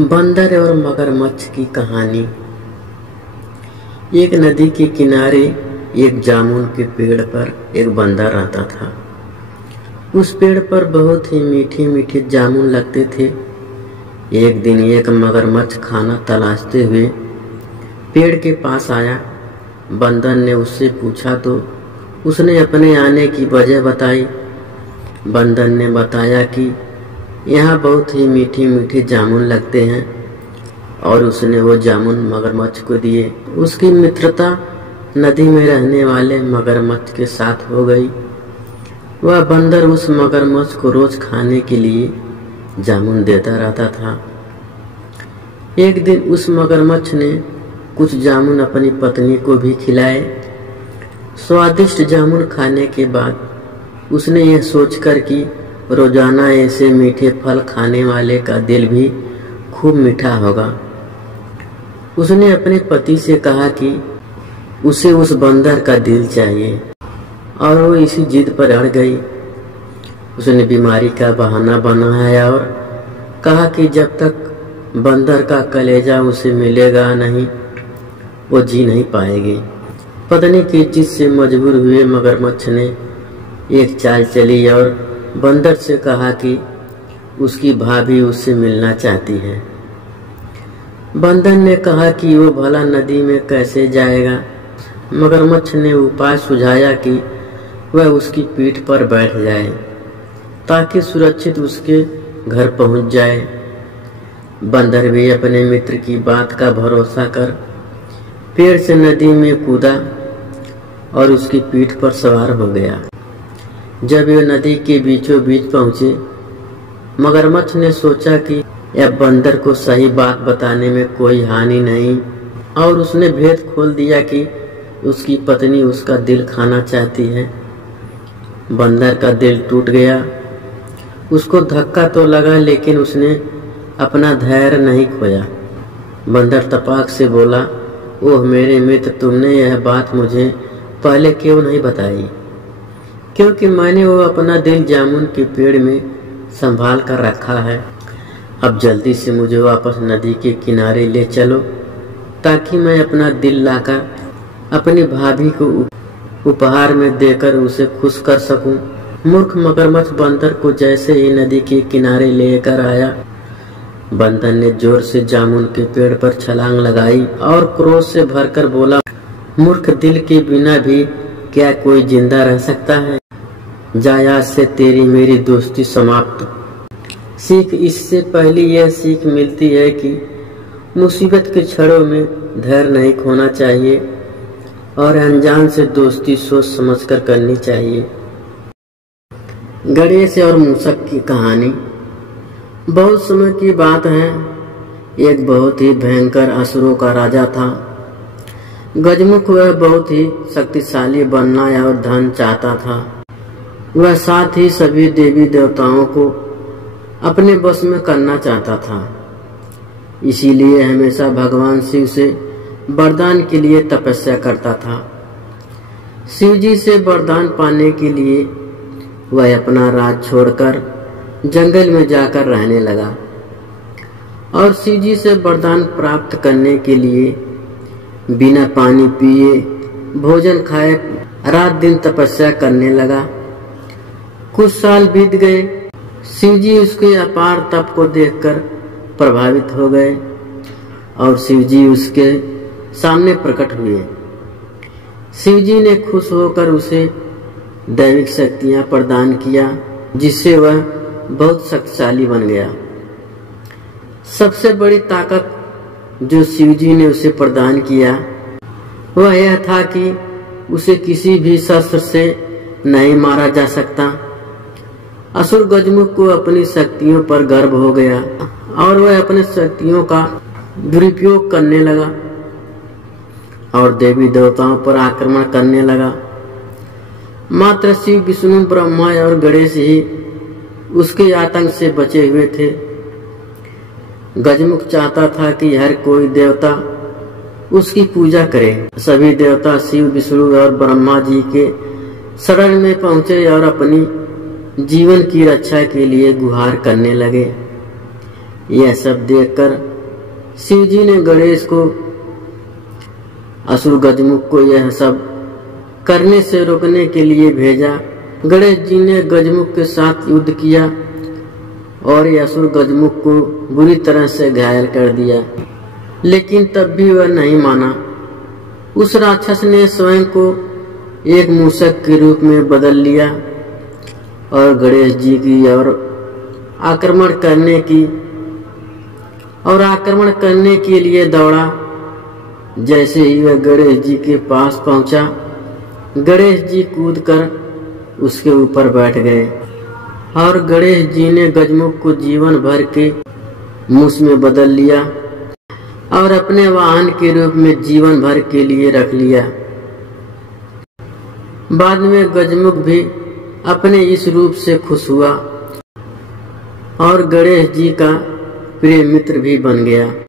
बंदर और मगरमच्छ की कहानी। एक नदी के किनारे एक जामुन के पेड़ पर एक बंदर रहता था। उस पेड़ पर बहुत ही मीठे मीठे जामुन लगते थे। एक दिन एक मगरमच्छ खाना तलाशते हुए पेड़ के पास आया। बंदर ने उससे पूछा तो उसने अपने आने की वजह बताई। बंदर ने बताया कि यहाँ बहुत ही मीठे मीठे जामुन लगते हैं और उसने वो जामुन मगरमच्छ को दिए। उसकी मित्रता नदी में रहने वाले मगरमच्छ के साथ हो गई। वह बंदर उस मगरमच्छ को रोज खाने के लिए जामुन देता रहता था। एक दिन उस मगरमच्छ ने कुछ जामुन अपनी पत्नी को भी खिलाए। स्वादिष्ट जामुन खाने के बाद उसने यह सोचकर कि रोजाना ऐसे मीठे फल खाने वाले का दिल भी खूब मीठा होगा, उसने अपने पति से कहा कि उसे उस बंदर का दिल चाहिए और वो इसी जिद पर अड़ गई। उसने बीमारी का बहाना बनाया और कहा कि जब तक बंदर का कलेजा उसे मिलेगा नहीं वो जी नहीं पाएगी। पत्नी की जिद से मजबूर हुए मगरमच्छ ने एक चाल चली और बंदर से कहा कि उसकी भाभी उससे मिलना चाहती है। बंदर ने कहा कि वो भला नदी में कैसे जाएगा। मगरमच्छ ने उपाय सुझाया कि वह उसकी पीठ पर बैठ जाए ताकि सुरक्षित उसके घर पहुंच जाए। बंदर भी अपने मित्र की बात का भरोसा कर पेड़ से नदी में कूदा और उसकी पीठ पर सवार हो गया। जब वे नदी के बीचों बीच पहुंचे, मगरमच्छ ने सोचा कि यह बंदर को सही बात बताने में कोई हानि नहीं और उसने भेद खोल दिया कि उसकी पत्नी उसका दिल खाना चाहती है। बंदर का दिल टूट गया। उसको धक्का तो लगा लेकिन उसने अपना धैर्य नहीं खोया। बंदर तपाक से बोला, ओह मेरे मित्र, तुमने यह बात मुझे पहले क्यों नहीं बताई? क्योंकि मैंने वो अपना दिल जामुन के पेड़ में संभाल कर रखा है। अब जल्दी से मुझे वापस नदी के किनारे ले चलो ताकि मैं अपना दिल लाकर अपनी भाभी को उपहार में देकर उसे खुश कर सकूं। मूर्ख मगरमच्छ बंदर को जैसे ही नदी के किनारे लेकर आया, बंदर ने जोर से जामुन के पेड़ पर छलांग लगाई और क्रोध से भरकर बोला, मूर्ख, दिल के बिना भी क्या कोई जिंदा रह सकता है? आज से तेरी मेरी दोस्ती समाप्त। सीख इससे पहली यह सीख मिलती है कि मुसीबत के क्षणों में धैर्य नहीं खोना चाहिए और अनजान से दोस्ती सोच समझकर करनी चाहिए। गणेश और मूषक की कहानी। बहुत समय की बात है, एक बहुत ही भयंकर असुरों का राजा था। गजमुख वह बहुत ही शक्तिशाली बनना और धन चाहता था। वह साथ ही सभी देवी देवताओं को अपने बस में करना चाहता था। इसीलिए हमेशा भगवान शिव से वरदान के लिए तपस्या करता था। शिव जी से वरदान पाने के लिए वह अपना राज छोड़कर जंगल में जाकर रहने लगा और शिव जी से वरदान प्राप्त करने के लिए बिना पानी पिए भोजन खाए रात दिन तपस्या करने लगा। कुछ साल बीत गए। शिवजी उसके अपार तप को देखकर प्रभावित हो गए और शिवजी उसके सामने प्रकट हुए। शिवजी ने खुश होकर उसे दैविक शक्तियां प्रदान किया जिससे वह बहुत शक्तिशाली बन गया। सबसे बड़ी ताकत जो शिवजी ने उसे प्रदान किया वह यह था कि उसे किसी भी शस्त्र से नहीं मारा जा सकता। असुर गजमुख को अपनी शक्तियों पर गर्व हो गया और वह अपने शक्तियों का दुरुपयोग करने लगा और देवी देवताओं पर आक्रमण करने लगा। मात्र शिव, विष्णु, ब्रह्मा और गणेश ही उसके आतंक से बचे हुए थे। गजमुख चाहता था कि हर कोई देवता उसकी पूजा करे। सभी देवता शिव, विष्णु और ब्रह्मा जी के शरण में पहुंचे और अपनी जीवन की रक्षा के लिए गुहार करने लगे। यह सब देखकर शिव जी ने गणेश को असुर गजमुख को यह सब करने से रोकने के लिए भेजा। गणेश जी ने गजमुख के साथ युद्ध किया और यह असुर गजमुख को बुरी तरह से घायल कर दिया, लेकिन तब भी वह नहीं माना। उस राक्षस ने स्वयं को एक मूषक के रूप में बदल लिया और गणेश जी की ओर आक्रमण करने के लिए दौड़ा। जैसे ही वह गणेश जी के पास पहुंचा, गणेश जी कूदकर उसके ऊपर बैठ गए और गणेश जी ने गजमुख को जीवन भर के मूस में बदल लिया और अपने वाहन के रूप में जीवन भर के लिए रख लिया। बाद में गजमुख भी अपने इस रूप से खुश हुआ और गणेश जी का प्रिय मित्र भी बन गया।